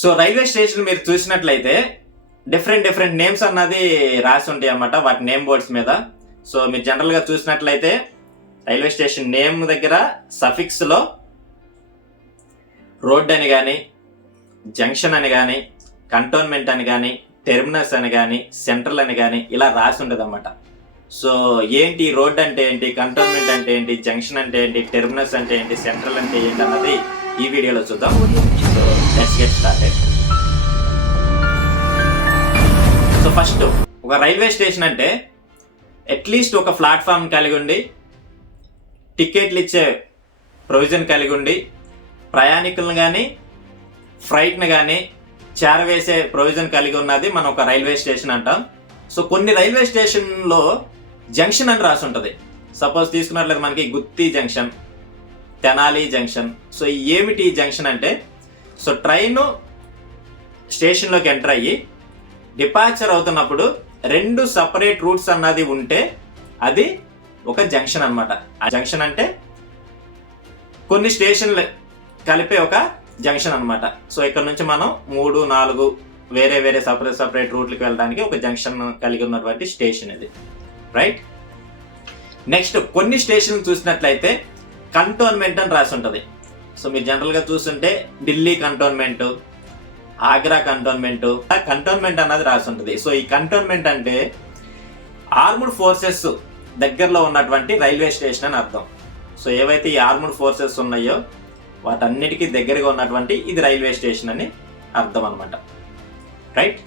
So railway station మీరు చూసినట్లయితే different names అన్నది రాసి ఉంటాయి అన్నమాట వాటి నేమ్ బోర్డ్స్ మీద. సో మీరు జనరల్ గా చూసినట్లయితే రైల్వే స్టేషన్ నేమ్ దగ్గర సఫిక్స్ లో రోడ్ అని కానీ, జంక్షన్ అని కానీ, కంటోన్మెంట్ అని కానీ, టెర్మినస్ అని కానీ, సెంట్రల్ అని కానీ ఇలా రాసి ఉండదు అన్నమాట. సో ఏంటి రోడ్ అంటే ఏంటి, కంటోన్మెంట్ అంటే ఏంటి, జంక్షన్ అంటే ఏంటి, టెర్మినస్ అంటే ఏంటి, సెంట్రల్ అంటే ఏంటి అన్నది ఈ వీడియోలో చూద్దాం. So let's get started. So first ఒక రైల్వే స్టేషన్ అంటే అట్లీస్ట్ ఒక ప్లాట్ఫామ్ కలిగి ఉండి, టికెట్లు ఇచ్చే ప్రొవిజన్ కలిగి ఉండి, ప్రయాణికులను కానీ ఫ్రైట్ని కానీ చేరవేసే ప్రొవిజన్ కలిగి ఉన్నది మనం ఒక రైల్వే స్టేషన్ అంటాం. సో కొన్ని రైల్వే స్టేషన్లో జంక్షన్ అని రాసి ఉంటుంది. సపోజ్ తీసుకున్నట్లయితే మనకి గుత్తి జంక్షన్, తెనాలి జంక్షన్. సో ఏమిటి జంక్షన్ అంటే, సో ట్రైన్ స్టేషన్లోకి ఎంటర్ అయ్యి డిపార్చర్ అవుతున్నప్పుడు రెండు సపరేట్ రూట్స్ అన్నది ఉంటే అది ఒక జంక్షన్ అన్నమాట. ఆ జంక్షన్ అంటే కొన్ని స్టేషన్లు కలిపే ఒక జంక్షన్ అన్నమాట. సో ఇక్కడ నుంచి మనం 3-4 వేరే సపరేట్ రూట్లకు వెళ్ళడానికి ఒక జంక్షన్ కలిగి ఉన్నటువంటి స్టేషన్ ఇది, రైట్. నెక్స్ట్ కొన్ని స్టేషన్ చూసినట్లయితే కంటోన్మెంట్ అని రాసి ఉంటుంది. సో మీరు జనరల్గా చూస్తుంటే ఢిల్లీ కంటోన్మెంట్, ఆగ్రా కంటోన్మెంట్ అన్నది రాసి ఉంటుంది. సో ఈ కంటోన్మెంట్ అంటే ఆర్మ్డ్ ఫోర్సెస్ దగ్గరలో ఉన్నటువంటి రైల్వే స్టేషన్ అని అర్థం. సో ఏవైతే ఈ ఆర్మ్డ్ ఫోర్సెస్ ఉన్నాయో వాటన్నిటికీ దగ్గరగా ఉన్నటువంటి ఇది రైల్వే స్టేషన్ అని అర్థం అనమాట, రైట్.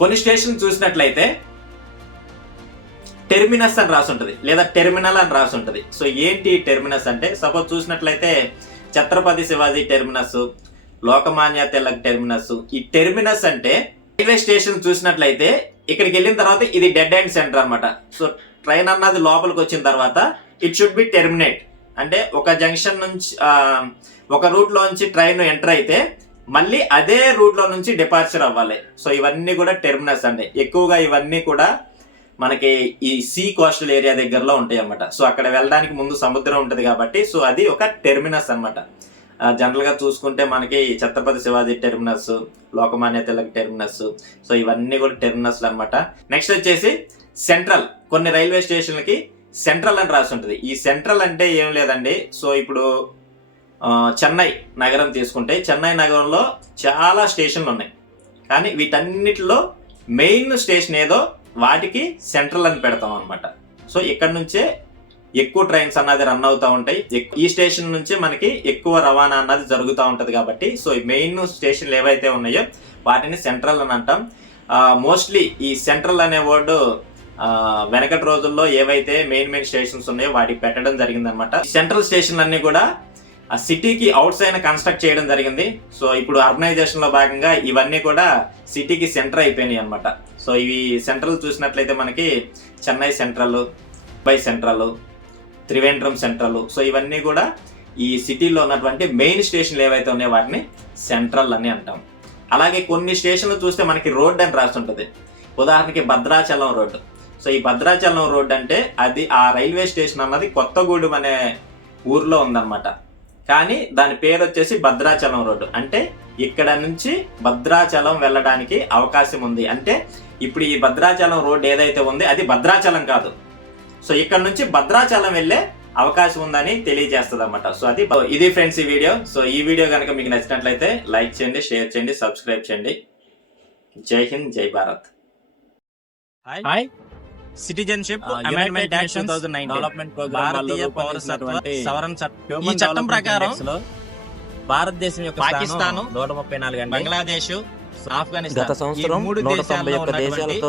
కొన్ని స్టేషన్ చూసినట్లయితే టెర్మినస్ అని రాసి ఉంటుంది లేదా టెర్మినల్ అని రాసి ఉంటుంది. సో ఏంటి టెర్మినస్ అంటే, సపోజ్ చూసినట్లయితే ఛత్రపతి శివాజీ టెర్మినస్, లోకమాన్య తిలక్ టెర్మినస్. ఈ టెర్మినస్ అంటే రైల్వే స్టేషన్ చూసినట్లయితే ఇక్కడికి వెళ్ళిన తర్వాత ఇది డెడ్ ఎండ్ సెంటర్ అనమాట. సో ట్రైన్ అన్నది లోపలికి వచ్చిన తర్వాత ఇట్ షుడ్ బి టెర్మినేట్. అంటే ఒక జంక్షన్ నుంచి ఒక రూట్లో నుంచి ట్రైన్ ఎంటర్ అయితే మళ్ళీ అదే రూట్లో నుంచి డిపార్చర్ అవ్వాలి. సో ఇవన్నీ కూడా టెర్మినస్ అంటే ఎక్కువగా ఇవన్నీ కూడా మనకి ఈ సీ కోస్టల్ ఏరియా దగ్గరలో ఉంటాయి అన్నమాట. సో అక్కడ వెళ్ళడానికి ముందు సముద్రం ఉంటుంది కాబట్టి సో అది ఒక టెర్మినస్ అనమాట. జనరల్గా చూసుకుంటే మనకి Chhatrapati Shivaji terminus, Lokmanya Tilak terminus, so ఇవన్నీ కూడా టెర్మినస్లు అనమాట. నెక్స్ట్ వచ్చేసి సెంట్రల్. కొన్ని రైల్వే స్టేషన్లకి సెంట్రల్ అని రాసి ఉంటుంది. ఈ సెంట్రల్ అంటే ఏం లేదండి, సో ఇప్పుడు చెన్నై నగరం తీసుకుంటే చెన్నై నగరంలో చాలా స్టేషన్లు ఉన్నాయి, కానీ వీటన్నిటిలో మెయిన్ స్టేషన్ ఏదో వాటికి సెంట్రల్ అని పెడతాం అనమాట. సో ఇక్కడ నుంచే ఎక్కువ ట్రైన్స్ అన్నది రన్ అవుతూ ఉంటాయి. ఈ స్టేషన్ నుంచి మనకి ఎక్కువ రవాణా అన్నది జరుగుతూ ఉంటుంది కాబట్టి సో ఈ మెయిన్ స్టేషన్లు ఏవైతే ఉన్నాయో వాటిని సెంట్రల్ అని అంటాం. మోస్ట్లీ ఈ సెంట్రల్ అనే వర్డ్ వెనకటి రోజుల్లో ఏవైతే మెయిన్ స్టేషన్స్ ఉన్నాయో వాటికి పెట్టడం జరిగింది అనమాట. సెంట్రల్ స్టేషన్లు అన్ని కూడా ఆ సిటీకి అవుట్ సైడ్ కన్స్ట్రక్ట్ చేయడం జరిగింది. సో ఇప్పుడు అర్బనైజేషన్ లో భాగంగా ఇవన్నీ కూడా సిటీకి సెంటర్ అయిపోయినాయి అనమాట. సో ఇవి సెంట్రల్ చూసినట్లయితే మనకి Chennai central, Mumbai central, Trivandrum central. So ఇవన్నీ కూడా ఈ సిటీలో ఉన్నటువంటి మెయిన్ స్టేషన్లు ఏవైతే ఉన్నాయో వాటిని సెంట్రల్ అని అంటాం. అలాగే కొన్ని స్టేషన్లు చూస్తే మనకి రోడ్ అని రాసి ఉంటుంది. ఉదాహరణకి భద్రాచలం రోడ్డు. సో ఈ భద్రాచలం రోడ్డు అంటే అది ఆ రైల్వే స్టేషన్ అన్నది కొత్తగూడెం అనే ఊర్లో ఉందన్నమాట, కానీ దాని పేరు వచ్చేసి భద్రాచలం రోడ్డు. అంటే ఇక్కడ నుంచి భద్రాచలం వెళ్ళడానికి అవకాశం ఉంది. అంటే ఇప్పుడు ఈ భద్రాచలం రోడ్డు ఏదైతే ఉంది అది భద్రాచలం కాదు, సో ఇక్కడ నుంచి భద్రాచలం వెళ్ళే అవకాశం ఉందని తెలియజేస్తుంది అనమాట. సో ఇది ఫ్రెండ్స్ ఈ వీడియో. సో ఈ వీడియో కనుక మీకు నచ్చినట్లయితే లైక్ చేయండి, షేర్ చేయండి, సబ్స్క్రైబ్ చేయండి. జై హింద్, జై Bharat. Hi. Citizenship amendment act 2019 development program భారతీయ పౌరసత్వ సవరణ చట్టం. ఈ చట్టం ప్రకారం భారతదేశం యొక్క పాకిస్తాన్, 134 బంగ్లాదేశ్, ఆఫ్ఘనిస్తాన్ గత సంవత్సరం 191 దేశాలతో